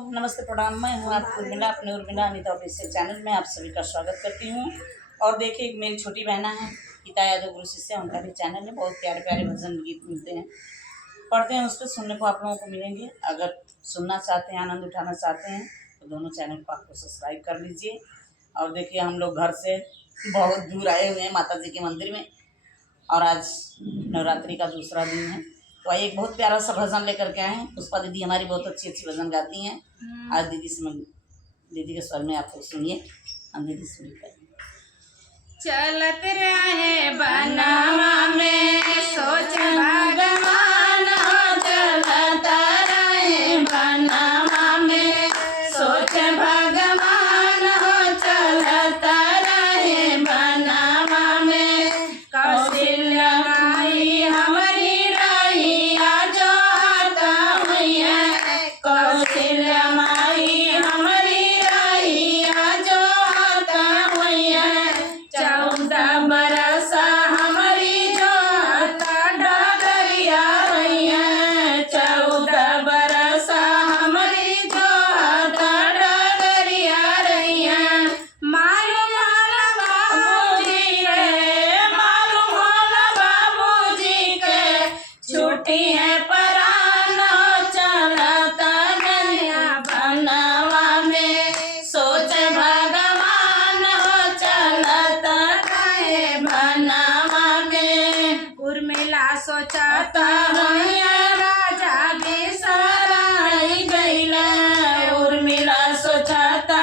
नमस्ते प्रणाम। मैं हूँ आपकी उर्मिला, अपने उर्मिला अनीता ऑफिशियल चैनल में आप सभी का स्वागत करती हूँ। और देखिए, एक मेरी छोटी बहना है गीता यादव गुरु शिष्य, उनका भी चैनल है। बहुत प्यारे प्यारे भजन गीत मिलते हैं, पढ़ते हैं, उस पर सुनने को आप लोगों को मिलेंगे। अगर सुनना चाहते हैं, आनंद उठाना चाहते हैं, तो दोनों चैनल को आपको सब्सक्राइब कर लीजिए। और देखिए, हम लोग घर से बहुत दूर आए हुए हैं माता जी के मंदिर में, और आज नवरात्रि का दूसरा दिन है। तो एक बहुत प्यारा सा भजन लेकर के आए हैं। पुष्पा दीदी हमारी बहुत अच्छी अच्छी भजन गाती हैं। आज दीदी से दीदी के स्वर में आपको सुनिए। हम दीदी सुनिए। चलत रहे बनवा में सोच भगवान हो, चलत रहे बनवा में सोच भगवान हो, चलत रहे बनवा में कौशल्या माई हमारी रहिया जो हता हुई, कौशल्या माई हमारी रहिया जो हता हुई। 14 बरस हमारी जो डगरिया रही है, 14 बरस हमारी जो डगरिया रही है। मालूम होला बाबूजी के, मालूम होला बाबूजी के छुट्टी है परान, चलत नया बनवा में सोच भगवान हो, चलत बनवा में। उर्मिला सोचता राजा बिसराई गईला, उर्मिला सोचता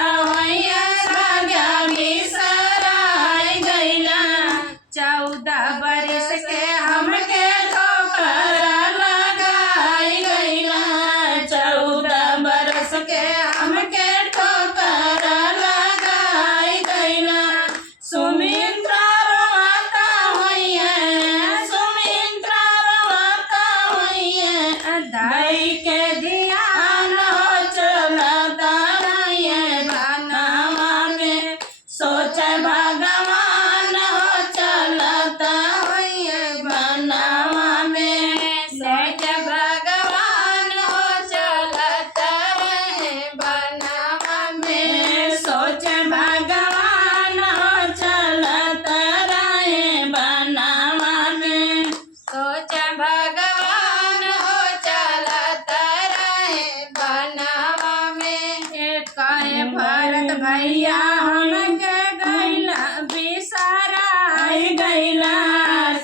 राजा बिसराई गईला। 14 बरस के हमके ठोकर लगाई गईला, 14 बरस के हमके ठोकर लगाई गईला। सुमित्रा रोता हुई है, सुमित्रा रोता हुई है, दाई के ध्यान हो, चलता रहे बनवा में सोच भगवान हो, चलता हुई बनवा में सोच भगवान हो, चलता रहे बनवा में सोच भगवान हो, चलता रहे बनवा में सोच भगवान हो, चलता रहे बनवा में। कहे भरत भैया हमके गैला बिसराई गैला,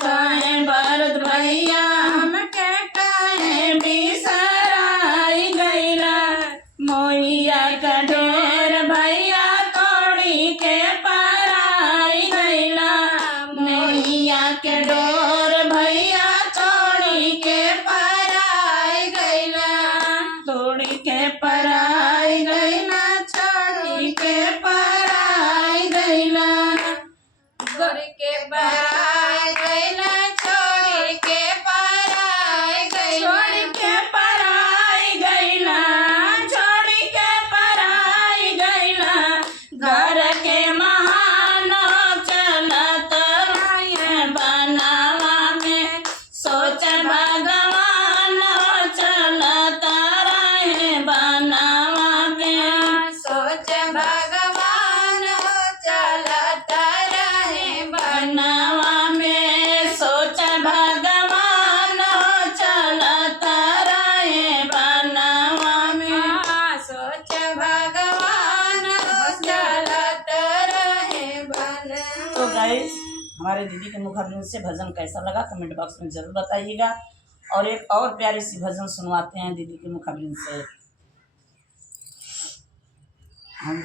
कहे भरत भैया हमके कहे बिसराई गैला। मोहिया का ढेर भैया तोड़ी के पराई गैला, मोहिया के डोर भैया तोड़ी के पराई गैला, तोड़ी के पराई गैला, छोड़ी के पराई गैला, गोरी के पराई गैला, छोड़ी के पराई गैला, छोड़ी के पराई गैला, छोड़ी के पराई गैला। घर के महान चलत रहे बनवा में सोच भगवान हो, चलत रहे बनवा में सोच भगवान हो, चलत रहे बनवा में सोच भगवान हो, चलत रहे बनवा में सोच भगवान हो, चलत रहे बनवा। तो गाइस, हमारे दीदी के मुखारबिंद से भजन कैसा लगा कमेंट बॉक्स में जरूर बताइएगा। और एक और प्यारी सी भजन सुनवाते हैं दीदी के मुखारबिंद से।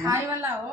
हाय वाला हो।